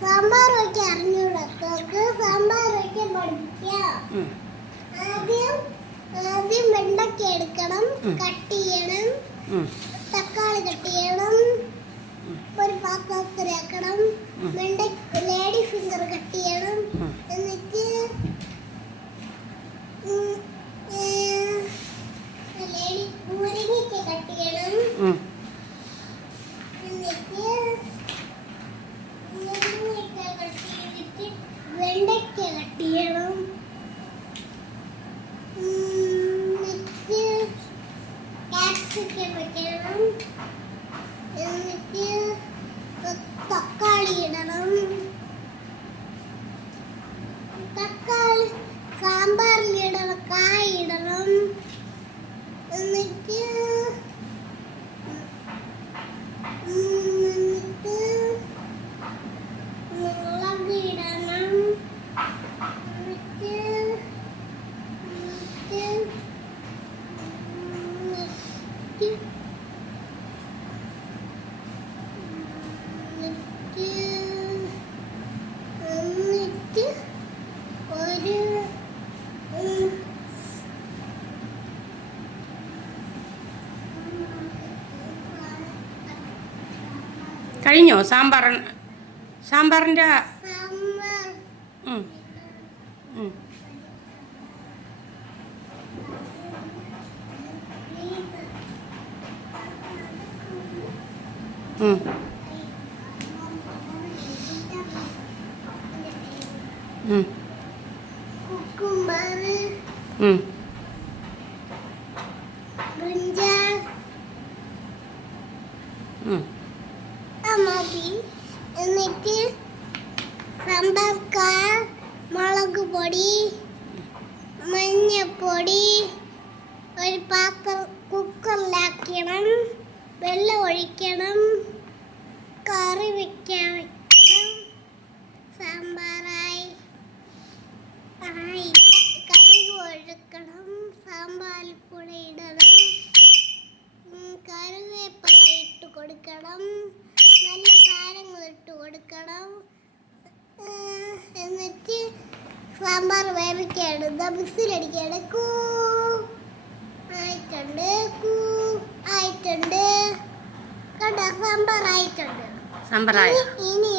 സാമ്പാർ വയ്ക്കാൻ അറിഞ്ഞൂടാ. സാമ്പാർ വയ്ക്കാൻ പഠിക്കാം. ആദ്യം വെണ്ടയ്ക്ക എടുക്കണം, കട്ട് ചെയ്യണം, തക്കാളി കട്ട് ചെയ്യണം, ഒരു പാത്രത്തിലാക്കണം, ലേഡി ഫിംഗർ കട്ട് ചെയ്യണം, എന്നിട്ട് മുരിങ്ങയ്ക്ക കട്ട് ചെയ്യണം, എന്നിട്ട് മുരിങ്ങയ്ക്ക കട്ട് ചെയ്തിട്ട് വെണ്ടയ്ക്ക കട്ട് ചെയ്യണം, എന്നിട്ട് ക്യാപ്സിക്കം വെക്കണം, എന്നിട്ട് തക്കാളി ഇടണം. തക്കാളി സാമ്പാറിലിടണം, കായ് ഇടണം, എന്നിട്ട് മുളക് ഇടണം, എന്നിട്ട് ഒരു കഴിഞ്ഞോ സാമ്പാറിൻ്റെ സാമ്പാർ കുക്കുംബർ, ബ്രിഞ്ചാൾ, മതി. എന്നിട്ട് സാമ്പാർ മുളക് പൊടി, മഞ്ഞപ്പൊടി ഒരു പാത്രം കുക്കറിലാക്കണം, വെള്ളം ഒഴിക്കണം, കറി വെക്കണം. സാമ്പാറായി കടുക് ഒഴിക്കണം, സാമ്പാറിൽ കൂടെ ഇടണം, കറിവേപ്പില ഇട്ട് കൊടുക്കണം, നല്ല സാധനങ്ങൾ ഇട്ട് കൊടുക്കണം. എന്നിട്ട് സാമ്പാർ വേവിക്കണം, വിസിലടിക്കണം. ആയിട്ടുണ്ട്, ആയിട്ടുണ്ട്. കണ്ടോ, സാമ്പാർ ആയിട്ടുണ്ട്. സാമ്പാറായി. ഇനി